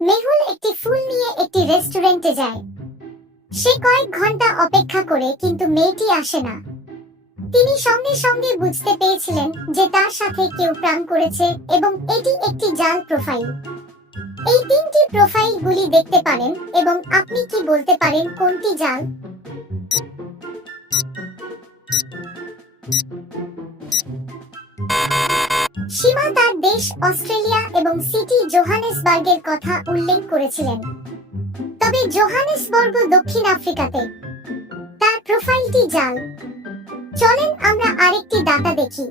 মেহুল একটি ফুল নিয়ে একটি রেস্টুরেন্টে যায়। সে কয়েক ঘন্টা অপেক্ষা করে কিন্তু মেয়েটি আসে না। তিনি সঙ্গে সঙ্গে বুঝতে পেরেছিলেন যে তার সাথে কেউ প্রাণ করেছে এবং এটি একটি জাল প্রোফাইল। এই তিনটি প্রোফাইলগুলি দেখতে পারেন এবং আপনি কি বলতে পারেন কোনটি জাল? সীমা তার দেশ অস্ট্রেলিয়া এবং সিটি জোহানেসবার্গের কথা উল্লেখ করেছিলেন, তবে জোহানেসবার্গ দক্ষিণ আফ্রিকাতে। তার প্রোফাইলটি জাল। চলেন আমরা আরেকটি ডাটা দেখি।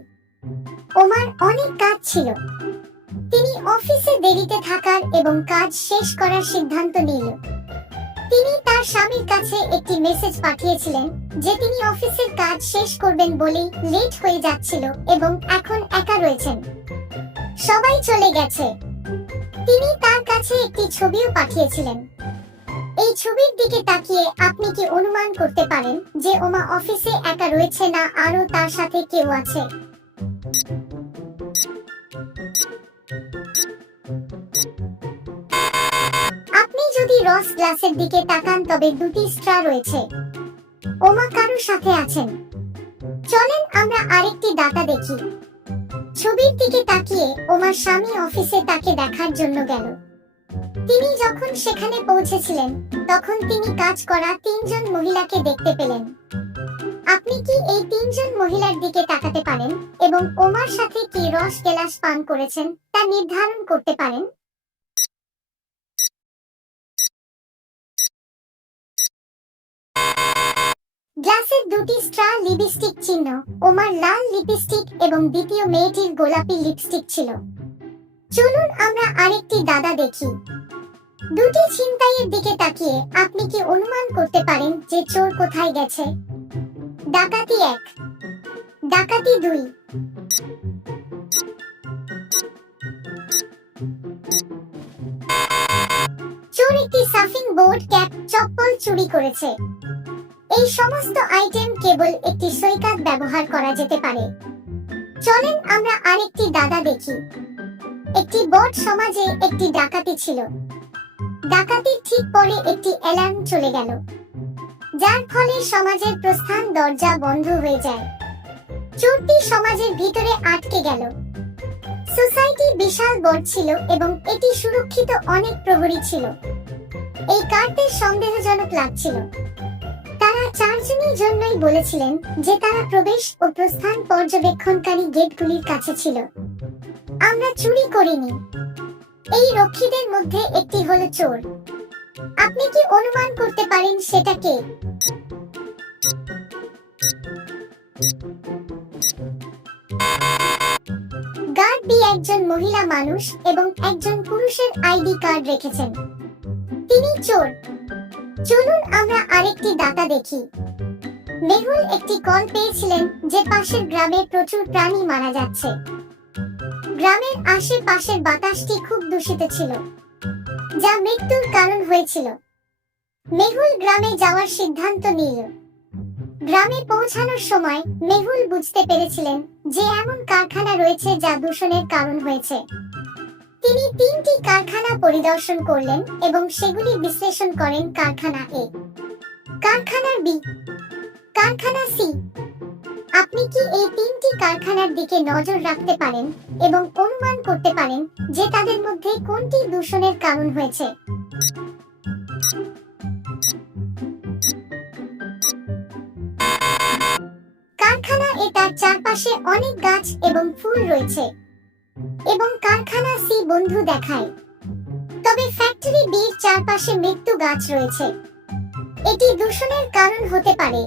ওমার অনেক কাজ ছিল। তিনি অফিসে দেরিতে থাকার এবং কাজ শেষ করার সিদ্ধান্ত নিল। তিনি তার স্বামীর কাছে একটি মেসেজ পাঠিয়েছিলেন যে তিনি অফিসের কাজ শেষ করবেন বলেই লেট হয়ে যাচ্ছিল এবং এখন একা রয়েছেন। সবাই চলে গেছে। তিনি তার কাছে একটি ছবিও পাঠিয়েছিলেন। এই ছবির দিকে তাকিয়ে আপনি কি অনুমান করতে পারেন যে ওমা অফিসে একা রয়েছে না আরো তার সাথে কেউ আছে? আপনি যদি রস গ্লাসের দিকে তাকান তবে দুটি স্ট্রা রয়েছে। ওমা কারোর সাথে আছেন। চলেন আমরা আরেকটি ডাটা দেখি। ছবির দিকে তাকিয়ে ওমার স্বামী অফিসে তাকে দেখার জন্য গেল। তিনি যখন সেখানে পৌঁছেছিলেন তখন তিনি কাজ করা তিনজন মহিলাকে দেখতে পেলেন। আপনি কি এই তিনজন মহিলার দিকে তাকাতে পারেন এবং ওমার সাথে কি রস গ্লাস পান করেছেন তা নির্ধারণ করতে পারেন? গ্লাসের দুটি স্ট্রা লিপস্টিক চিহ্ন। ওমার লাল লিপস্টিক এবং দ্বিতীয় মেয়েটির গোলাপি লিপস্টিক ছিল। চলুন আমরা আরেকটি দাদা দেখি। দুটি ছিনতাইয়ের দিকে তাকিয়ে আপনি কি অনুমান করতে পারেন যে চোর কোথায় গেছে? ডাকাতি 1, ডাকাতি 2। চোর একটি সাফিং বোর্ড, ক্যাপ, চপ্পল চুরি করেছে। এই সমস্ত আইটেম কেবল একটি সৈকত ব্যবহার করা যেতে পারে। চলেন আমরা আরেকটি দাদা দেখি। একটি বট সমাজে একটি ডাকাতি ছিল। ডাকাতির ঠিক পরে একটি অ্যালার্ম চলে গেল, যার ফলে সমাজের প্রস্থান দরজা বন্ধ হয়ে যায়। চোরটি সমাজের ভিতরে আটকে গেল। সোসাইটি বিশাল বড় ছিল এবং এটি সুরক্ষিত অনেক প্রহরী ছিল। এই কার্ডের সন্দেহজনক লাগছিল। তারা চারজনের জন্যই বলেছিলেন যে তারা প্রবেশ ও প্রস্থান পর্যবেক্ষণকারী গেটগুলির কাছে ছিল। আমরা চুরি করিনি। এই রক্ষীদের মধ্যে একটি হলো চোর। আপনি কি অনুমান করতে পারেন সেটা কে? গার্ড বি একজন মহিলা মানুষ এবং একজন পুরুষের আইডি কার্ড রেখেছেন। তিনি চোর। চলুন আমরা আরেকটি ডাটা দেখি। মেহুল একটি কল পেয়েছিলেন যে পাশের গ্রামে প্রচুর প্রাণী মারা যাচ্ছে। গ্রামের আশেপাশের বাতাসটি খুব দূষিত ছিল, যা মৃত্যুর কারণ হয়েছিল। মেহুল গ্রামে যাওয়ার সিদ্ধান্ত নিল। গ্রামে পৌঁছানোর সময় মেহুল বুঝতে পেরেছিলেন যে এমন কারখানা রয়েছে যা দূষণের কারণ হয়েছে। তিনি 3টি কারখানা পরিদর্শন করলেন এবং সেগুলি বিশ্লেষণ করেন। কারখানা এ, কারখানা বি, কারখানা সি। আপনি কি এই 3টি কারখানার দিকে নজর রাখতে পারেন এবং অনুমান করতে পারেন যে তাদের মধ্যে কোনটি দূষণের কারণ হয়েছে? কারখানা এ তার চারপাশে অনেক গাছ এবং ফুল রয়েছে এবং কারখানা সি বন্ধু দেখায়, তবে ফ্যাক্টরি বির চারপাশে মৃত্যু গাছ রয়েছে। এটি দূষণের কারণ হতে পারে।